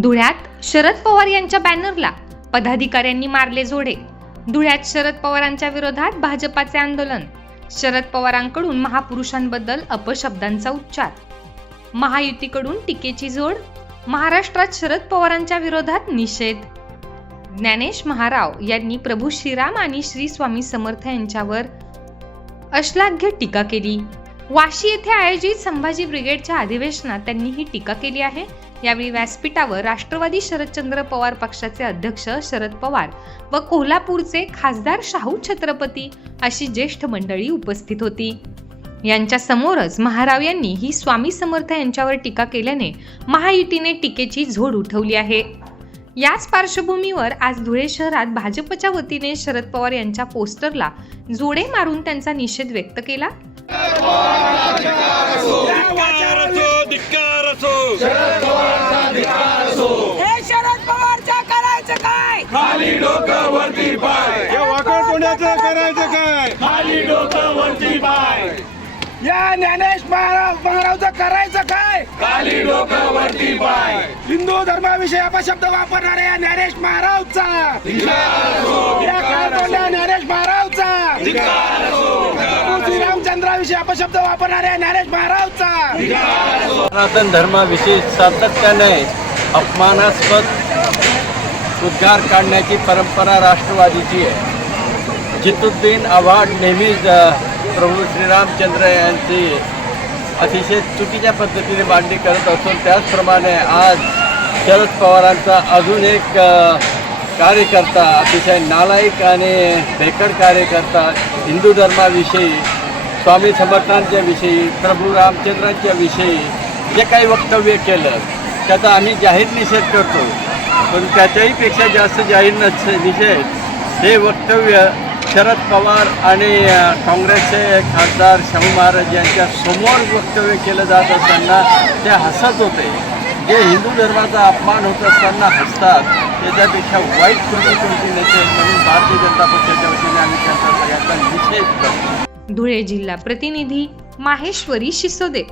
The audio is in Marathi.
धुळ्यात शरद पवार यांच्या बॅनरला पदाधिकाऱ्यांनी मारले जोडे. धुळ्यात शरद पवारांच्या विरोधात भाजपाचे आंदोलन. शरद पवारांकडून महापुरुषांबद्दल अपशब्दांचा उच्चार. महायुतीकडून टीकेची जोड. महाराष्ट्रात शरद पवारांच्या विरोधात निषेध. ज्ञानेश महाराव यांनी प्रभू श्रीराम आणि श्री स्वामी समर्थ यांच्यावर अश्लाघ्य टीका केली. वाशी येथे आयोजित संभाजी ब्रिगेडच्या अधिवेशनात त्यांनी ही टीका केली आहे. यावेळी व्यासपीठावर राष्ट्रवादी शरदचंद्र पवार पक्षाचे अध्यक्ष शरद पवार व कोल्हापूरचे खासदार शाहू छत्रपती अशी ज्येष्ठ मंडळी उपस्थित होती. यांच्या समोरच महाराव यांनी ही स्वामी समर्थ यांच्यावर टीका केल्याने महायुतीने टीकेची झोड उठवली आहे. याच पार्श्वभूमीवर आज धुळे शहरात भाजपच्या वतीने शरद पवार यांच्या पोस्टरला जोडे मारून त्यांचा निषेध व्यक्त केला. या ज्ञानेश महाराज महाराजचं करायचं काय? खाली डोकं वरती पाय. हिंदू धर्माविषयी अपशब्द वापरणाऱ्या या ज्ञानेश महाराजचा या काळतोंड्या ज्ञानेश महाराजचा श्रीरामचंद्राविषयी अपशब्द वापरणाऱ्या ज्ञानेश महाराजचा सनातन धर्माविषयी सातत्याने अपमानास्पद उद्गार काढण्याची परंपरा राष्ट्रवादीची आहे. जितुद्दीन आव्हाड नेहमीच अ, प्रभू श्रीरामचंद्र यांची अतिशय चुकीच्या पद्धतीने मांडणी करत असून त्याचप्रमाणे आज शरद पवारांचा अजून एक कार्यकर्ता अतिशय नालायक आणि भेकड कार्यकर्ता हिंदू धर्माविषयी स्वामी समर्थांच्या विषयी प्रभू रामचंद्रांच्या विषयी जे काही वक्तव्य केलं त्याचा आम्ही जाहीर निषेध करतो. पण त्याच्याहीपेक्षा जास्त जाहीर नस निषेध हे वक्तव्य शरद पवार आणि काँग्रेसचे खासदार शाहू महाराज यांच्या समोर वक्तव्य केलं जात असताना ते हसत होते. जे हिंदू धर्माचा अपमान होत असताना हसतात त्याच्यापेक्षा वाईट कृती कोणती नसेल म्हणून भारतीय जनता पक्षाच्या वतीने आम्ही त्यांचा सगळ्यांचा निषेध करतो. धुळे जिल्हा प्रतिनिधी माहेश्वरी शिसोदे.